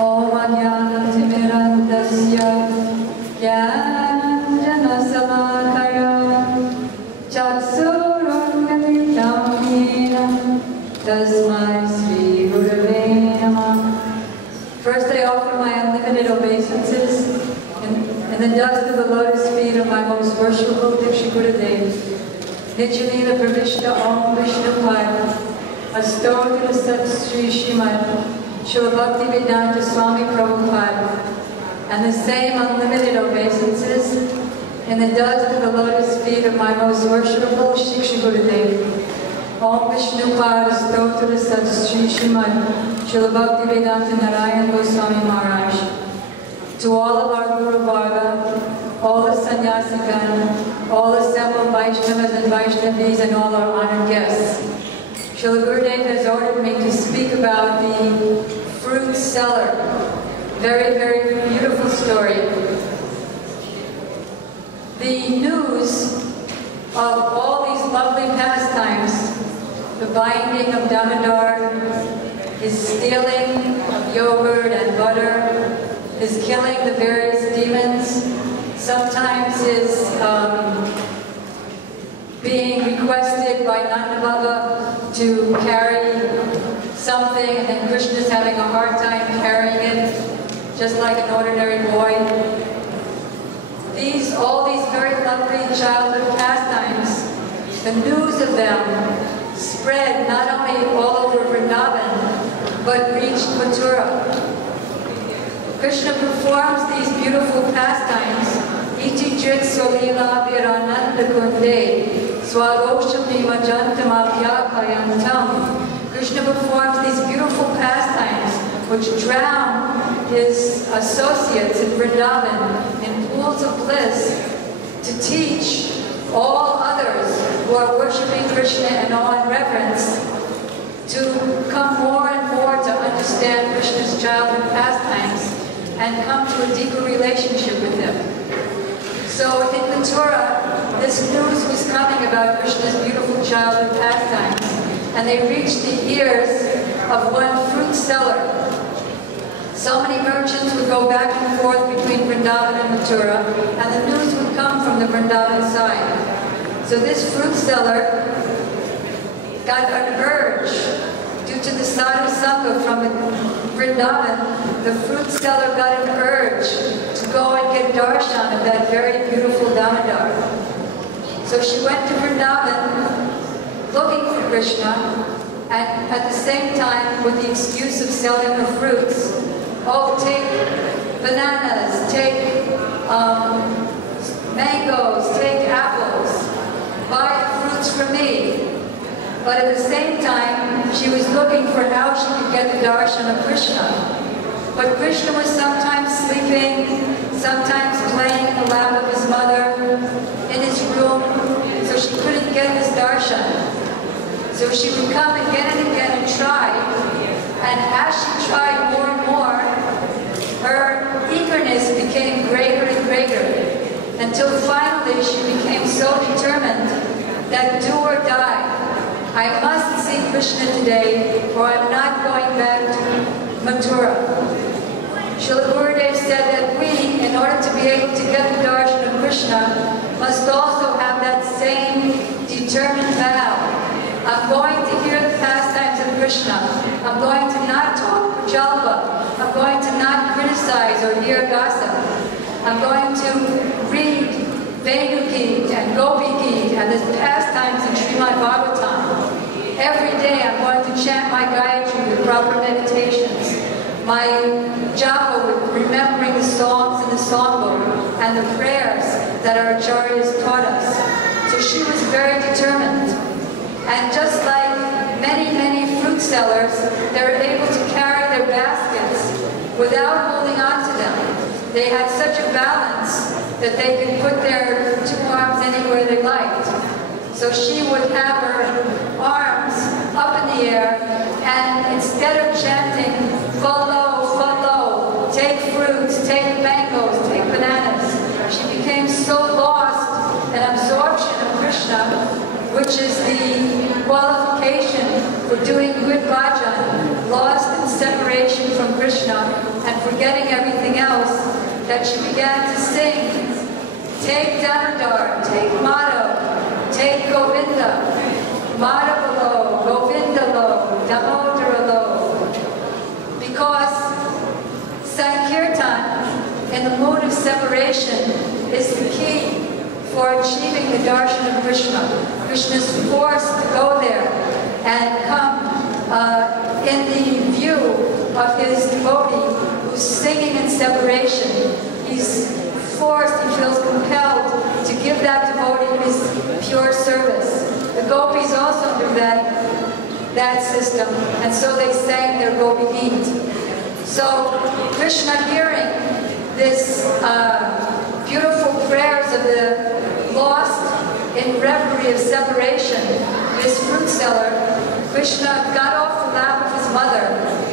Om Ajnana-timirandasya Jnana-salakaya Chaksurunmilitam yena Tasmai Sri Gurave Namah. First, I offer my unlimited obeisances in the dust of the lotus feet of my most worshipful Diksha Gurudev. Nijjalila Pravishta Om Vishnu Pada Astotila Sat Sri Shrimad Srila Bhaktivedanta Swami Prabhupada, and the same unlimited obeisances in the dust of the lotus feet of my most worshipful Shiksha Gurudev. Om Vishnu Pada Stotila Sat Sri Shrimad Srila Bhaktivedanta Narayan Goswami Maharaj. To all of our Guru Varga, all the Sannyasigan, all assembled Vaishnavas and Vaishnavis, and all our honored guests. Srila Gurudev has ordered me to speak about the fruit seller. Very, very beautiful story. The news of all these lovely pastimes, the binding of Damodar, his stealing of yogurt and butter, his killing the various demons, sometimes his being requested by Nanda Baba to carry something, and then Krishna's having a hard time carrying it, just like an ordinary boy. All these very lovely childhood pastimes, the news of them spread not only all over Vrindavan, but reached Mathura. Krishna performs these beautiful pastimes. Iti jit solila virananda kunde swaroshami majantam abhyakayantam. Krishna performs these beautiful pastimes which drown his associates in Vrindavan in pools of bliss to teach all others who are worshipping Krishna in awe and reverence to come more and more to understand Krishna's childhood pastimes and come to a deeper relationship with him. So in Mathura, this news was coming about Krishna's beautiful childhood pastimes, and they reached the ears of one fruit seller. So many merchants would go back and forth between Vrindavan and Mathura, and the news would come from the Vrindavan side. So this fruit seller got an urge. Due to the sadhu sangha from Vrindavan, the fruit seller got an urge to go and get darshan of that very beautiful Damodar. So she went to Vrindavan looking for Krishna, and at the same time, with the excuse of selling her fruits, oh, take bananas, take mangoes, take apples, buy the fruits from me. But at the same time, she was looking for how she could get the darshan of Krishna. But Krishna was sometimes sleeping, sometimes playing in the lap of his mother, in his room, so she couldn't get his darshan. So she would come again and again and try, and as she tried more and more, her eagerness became greater and greater, until finally she became so determined that do or die, I must see Krishna today, or I'm not going back to Mathura. Srila Gurudev said that we, in order to be able to get the darshan of Krishna, must also have that same determined vow. I'm going to hear the pastimes of Krishna. I'm going to not talk prajalpa. I'm going to not criticize or hear gossip. I'm going to read Venu Geet and Gopi Geet and the pastimes in Srimad Bhagavatam. Every day I'm going to chant my Gayatri with proper meditations, my japa with remembering the songs in the songbook and the prayers that our acharyas taught us. So she was very determined. And just like many, many fruit sellers, they were able to carry their baskets without holding on to them. They had such a balance that they could put their two arms anywhere they liked. So she would have her arms up in the air, and instead of chanting, follow, follow, take fruits, take mangoes, take bananas, she became so lost in absorption of Krishna which is the qualification for doing good bhajan, lost in separation from Krishna and forgetting everything else, that she began to sing, take Damodar, take Madhav, take Govinda, Madhava lo, Govinda lo, Damodara lo. Because Sankirtan, in the mood of separation, is the key for achieving the darshan of Krishna. Krishna is forced to go there and come in the view of his devotee who's singing in separation. He's forced, he feels compelled to give that devotee his pure service. The gopis also knew that system, and so they sang their Gopi Geet. So Krishna, hearing this beautiful prayers of the lost in reverie of separation, this fruit seller, Krishna got off the lap of his mother.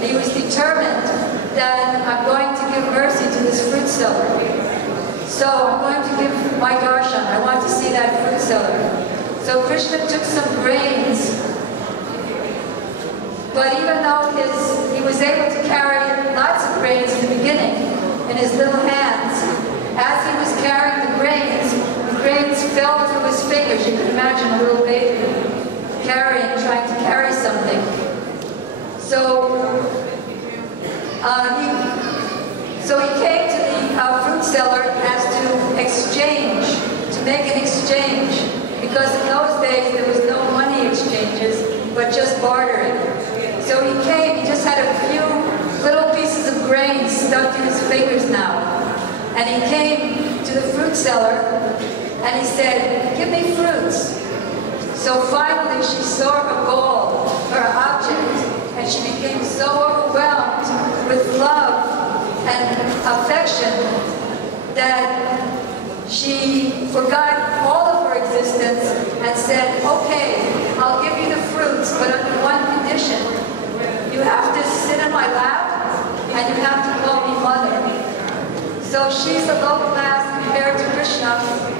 He was determined that I'm going to give mercy to this fruit seller. So I'm going to give my darshan. I want to see that fruit seller. So Krishna took some grains, but even though he was able to carry lots of grains in the beginning in his little hands, as he was carrying the grains fell through his fingers. You can imagine a little baby trying to carry something. So he came to the fruit seller as to make an exchange, because in those days there was no money exchanges, but just bartering. So he came, he just had a few little pieces of grain stuck in his fingers now. And he came to the fruit seller and he said, give me fruits. So finally she saw her goal, her object, and she became so overwhelmed with love and affection that she forgot all of her existence and said, okay, I'll give you the fruits, but under one condition. You have to sit in my lap and you have to call me mother. So she's a low class compared to Krishna,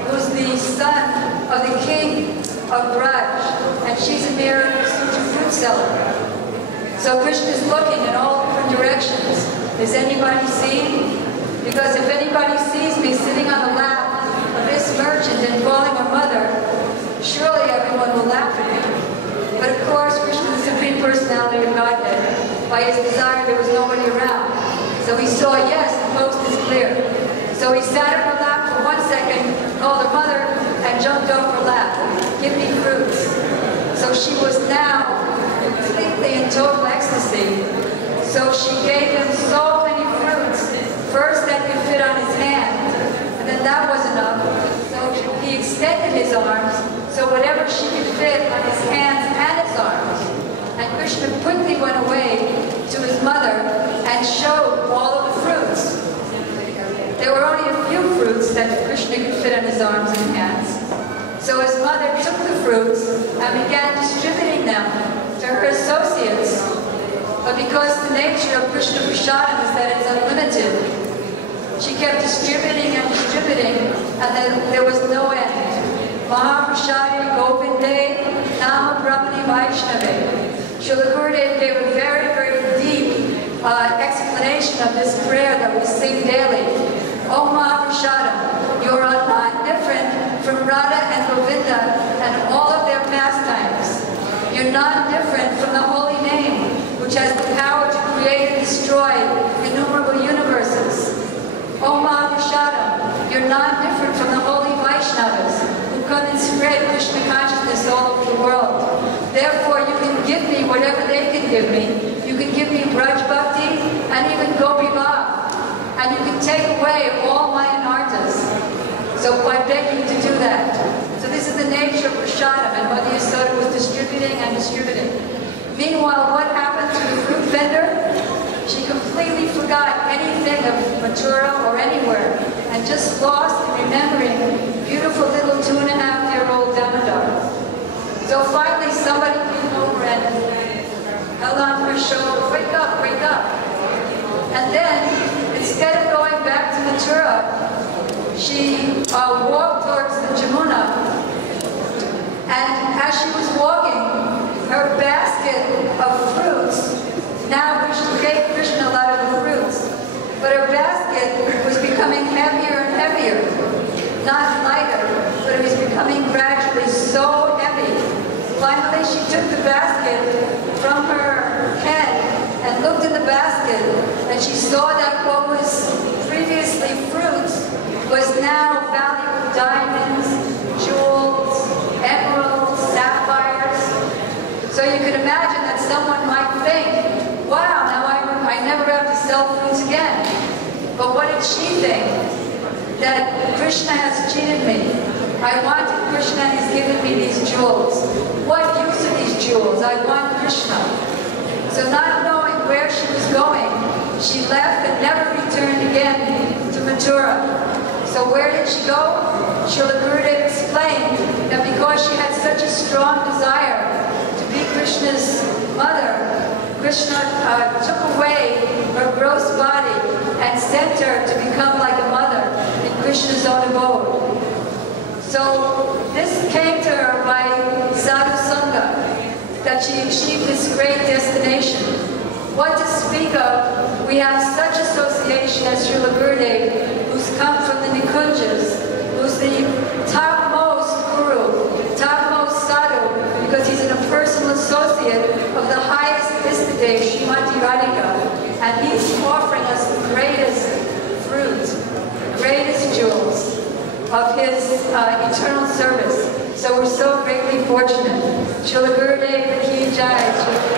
who's the son of the king of Braj, and she's a mere fruit seller. So Krishna's looking in all different directions. Is anybody seen? Because if anybody sees me sitting on the lap of this merchant and calling her mother, surely everyone will laugh at me. But of course, Krishna, the Supreme Personality of Godhead, by his desire, there was nobody around. So he saw, yes, the coast is clear. So he sat on her lap for 1 second, called her mother, and jumped off her lap. Give me fruits. So she was now completely in total ecstasy. So she gave him so many fruits. First that could fit on his hand, and then that was enough. So he extended his arms, so whatever she could fit on his hands and his arms. And Krishna quickly went away to his mother and showed all of the fruits. There were only a few fruits that Krishna could fit on his arms and hands. So his mother took the fruits and began distributing them to her associates. But because the nature of Krishna Prasadam is that it's unlimited, she kept distributing and distributing, and then there was no end. Mahaprasadi Govinde Nama Brahmani Vaishnave. Srila Gurudev gave a very, very deep explanation of this prayer that we sing daily. Oh Mahaprasada, you are not different from Radha and Govinda and all of their pastimes. You're not different from the holy name, which has the power to create and destroy innumerable universes. Oh Mahaprasada, you're not different from the holy Vaishnavas, who come and spread Krishna consciousness all over the world. Therefore, you can give me whatever they can give me. You can give me Braj Bhakti and even Gopi Bhav. And you can take away all my anarthas. So I beg you to do that. So this is the nature of Prasadam, and Mother Yasoda was distributing and distributing. Meanwhile, what happened to the fruit vendor? She completely forgot anything of Mathura or anywhere, and just lost in remembering beautiful little 2.5-year-old Damodar. So finally somebody came over and held on her shoulder, wake up, wake up. And then, instead of going back to Mathura, she walked towards the Jamuna, and as she of fruits now gave Krishna a lot of the fruits. But her basket was becoming heavier and heavier. Not lighter, but it was becoming gradually so heavy. Finally, she took the basket from her head and looked in the basket, and she saw that what was previously fruits was now valuable diamonds, jewels, emeralds, sapphires. So you could imagine that someone might think, wow, now I never have to sell fruits again. But what did she think? That Krishna has cheated me. I wanted Krishna and he's given me these jewels. What use are these jewels? I want Krishna. So not knowing where she was going, she left and never returned again to Mathura. So where did she go? Srila Gurudev explained that because she had such a strong desire to be Krishna's mother, Krishna took away her gross body and sent her to become like a mother in Krishna's own abode. So this came to her by sadhu sangha, that she achieved this great destination. What to speak of, we have such association as Srila Gurudev, who's come from the Nikunjas, who's the topmost guru, topmost sadhu, because he's a personal associate of the highest Istade, Srimati Radhika, and he's offering us the greatest fruit, the greatest jewels of his eternal service. So we're so greatly fortunate. Srila Gurudev Ki Jai.